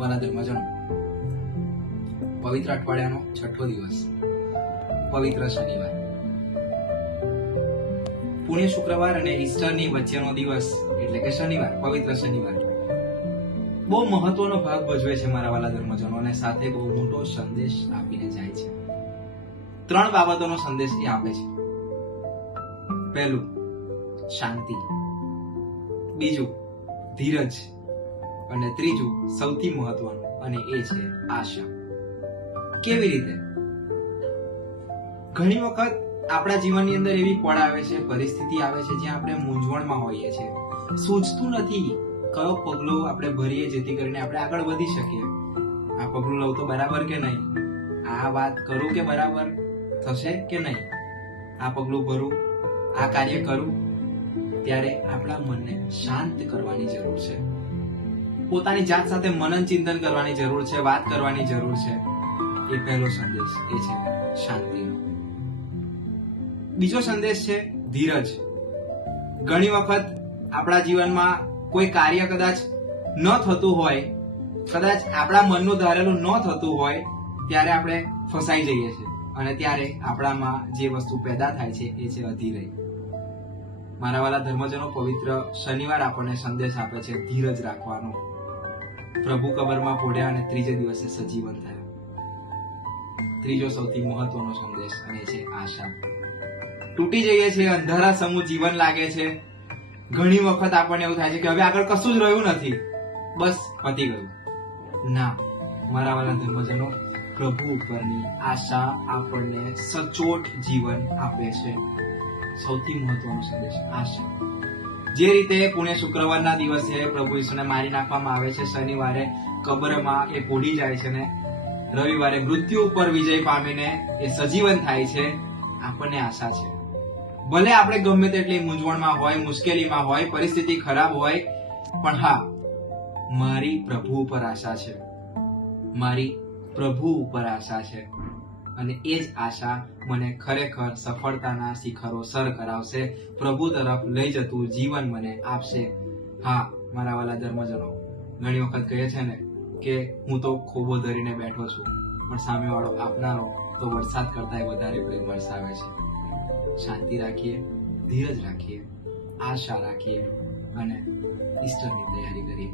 વાલા ધર્મજનો, પવિત્ર અઠવાડિયાનો છઠ્ઠો દિવસ, પવિત્ર શનિવાર, પુણ્ય શુક્રવાર અને ઈસ્ટરની વચ્ચેનો દિવસ એટલે કે શનિવાર, પવિત્ર શનિવાર બહુ મહત્વનો ભાગ ભજવે છે મારા વાલા ધર્મજનો, અને સાથે બહુ મોટો સંદેશ આપીને જાય છે. 3 બાબતોનો સંદેશ એ આપે છે. પહેલું, શાંતિ. બીજું, ધીરજ. અને ત્રીજું, સૌથી મહત્વનું, અને એ છે આશા. કેવી રીતે? ઘણી વખત આપણા જીવનની અંદર એવી પળ આવે છે, પરિસ્થિતિ આવે છે જ્યાં આપણે મૂંઝવણમાં હોઈએ છીએ. સૂઝતું નથી કયો પગલો આપણે ભરીએ જેથી કરીને આપણે આગળ વધી શકીએ. આ પગલું લઉં તો બરાબર કે નહીં? આ વાત કરું કે બરાબર થશે કે નહીં? આ પગલું ભરું, આ કાર્ય કરું? ત્યારે આપણા મનને શાંત કરવાની જરૂર છે. પોતાની જાત સાથે મનન ચિંતન કરવાની જરૂર છે, વાત કરવાની જરૂર છે. એ પહેલો સંદેશ એ છે શાંતિનો. બીજો સંદેશ છે ધીરજ. ઘણી વખત આપણા જીવનમાં કોઈ કાર્ય કદાચ ન થતું હોય, કદાચ આપણા મનનું ધારેલું ન થતું હોય, ત્યારે આપણે ફસાઈ જઈએ છીએ અને ત્યારે આપણામાં જે વસ્તુ પેદા થાય છે એ છે અધીરાઈ. મારા વાલા ધર્મજનો, પવિત્ર શનિવાર આપણને સંદેશ આપે છે ધીરજ રાખવાનો. પ્રભુ કબરમાં પોઢ્યા અને ત્રીજે દિવસે સજીવન થયા. ત્રીજો સૌથી મહત્વનો સંદેશ અને છે આશા. તૂટી જઈએ છીએ, અંધારા સમૂહ જીવન લાગે છે. ઘણી વખત આપણને એવું થાય છે કે હવે આગળ કશું જ રહ્યું નથી, બસ પતી ગયું. ના, મારા વાલા ધર્મજનો, પ્રભુ ઉપરની આશા આપણને સચોટ જીવન આપે છે. સૌથી મહત્વનો સંદેશ આશા. જે રીતે પુણ્ય શુક્રવારના દિવસે પ્રભુ ઈસુને મારી નાખવામાં આવે છે, શનિવારે કબરમાં એ પોઢી જાય છે ને રવિવારે મૃત્યુ ઉપર વિજય પામીને એ સજીવન થાય છે, આપણને આશા છે. ભલે આપણે ગમે તેટલી મૂંઝવણમાં હોય, મુશ્કેલીમાં હોય, પરિસ્થિતિ ખરાબ હોય, પણ હા, મારી પ્રભુ ઉપર આશા છે. મારી પ્રભુ ઉપર આશા છે. અને એ જ આશા મને ખરેખર સફળતાના શિખરો સર કરાવશે, પ્રભુ તરફ લઈ જતું જીવન મને આપશે. હા, મારા વાલા ધર્મજનો, ઘણી વખત કહે છે ને કે હું તો ખોબો ધરીને બેઠો છું, પણ સામેવાળો આપનારો તો વરસાદ કરતા વધારે પ્રેમ વરસાવે છે. શાંતિ રાખીએ, ધીરજ રાખીએ, આશા રાખીએ અને ઈસ્ટરની તૈયારી કરીએ.